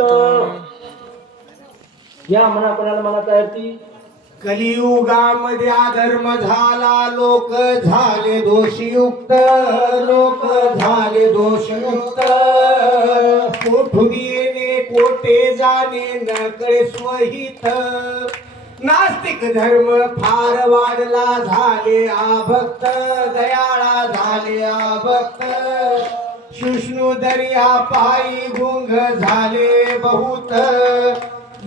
दत्त या म्हणा कोणाला म्हणता येते. कलियुगामध्ये अधर्म झाला, लोक झाले दोषयुक्त, लोक झाले दोषयुक्त. कोठून येणे कोठे जाणे न कळे स्वहित. नास्तिक धर्म फार वाढला, झाले अभक्त, दयाळा झाले अभक्त. शुष्णू दर्या पायी गुंग झाले बहुत.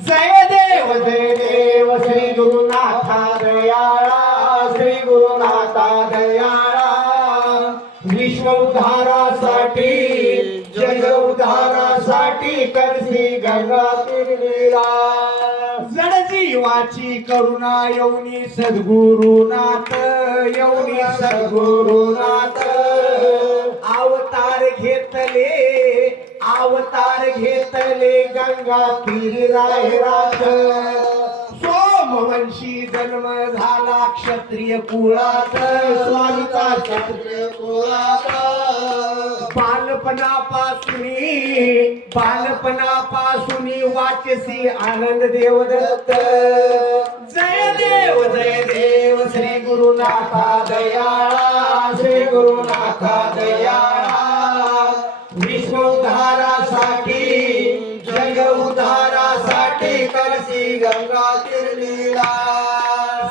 जय देव श्री गुरुनाथा दयाळा, श्री गुरुनाथा दयाळा. विश्व उद्धारासाठी, जग उद्धारासाठी करसी गंगा तीर्णीला. जड जीवाची करुणा येऊनी सद्गुरुनाथ, येऊनी सद्गुरुनाथ. अवतार घेतले गंगा तीर रायरात. सोमवंशी जन्म झाला क्षत्रिय कुळात, स्वामीचा क्षत्रिय कुळात. बालपणापासून वाचसी आनंद देवदत्त. जय देव श्री गुरुनाथा दयाळा, श्री गुरुनाथा दयाळा. विश्व उद्धारासाठी, जग उद्धारासाठी करसी गंगा तीर्णीला.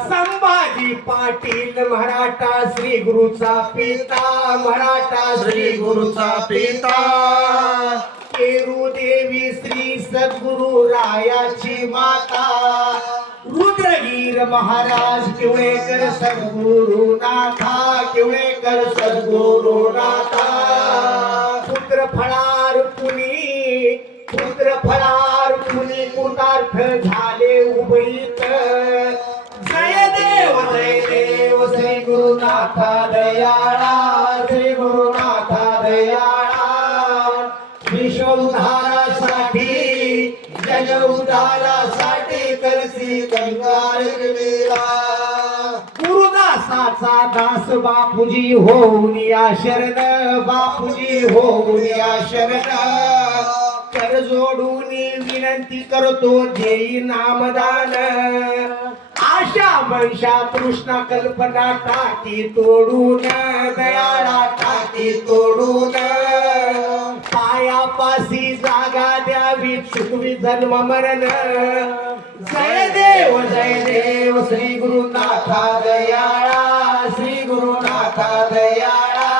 संभाजी पाटील मराठा श्री गुरुचा पिता, मराठा श्री गुरुचा पिता. केरू देवी श्री सद्गुरु रायाची माता. रुद्रवीर महाराज किवळेकर सद्गुरुनाथा, किवळेकर सद्गुरुनाथा. पुत्रफळार पुनी कृतार्थ झाले उभयित. जय देव श्री गुरुनाथा दयाळा, श्री गुरुनाथा दयाळा. विश्व उद्धारासाठी, जग उद्धारासाठी करसी गंगा तीर्णीला. गुरुदासाचा दास बापूजी होऊन या शरण, बापूजी होऊन या शरण. कर जोडून विनंती करतो देई नामदान. आशा मनशा तृष्णा कल्पना टाकी तोडून, दयाळा टाकी तोडून. पायापासी जागा द्यावी चुकवी जन्म मरण. जय देव श्री गुरुनाथा दयाळा, श्री गुरुनाथा दयाळा.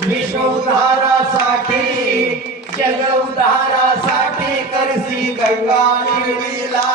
विश्व उद्धारासाठी, जग उद्धारासाठी करसी गंगा तीर्णीला.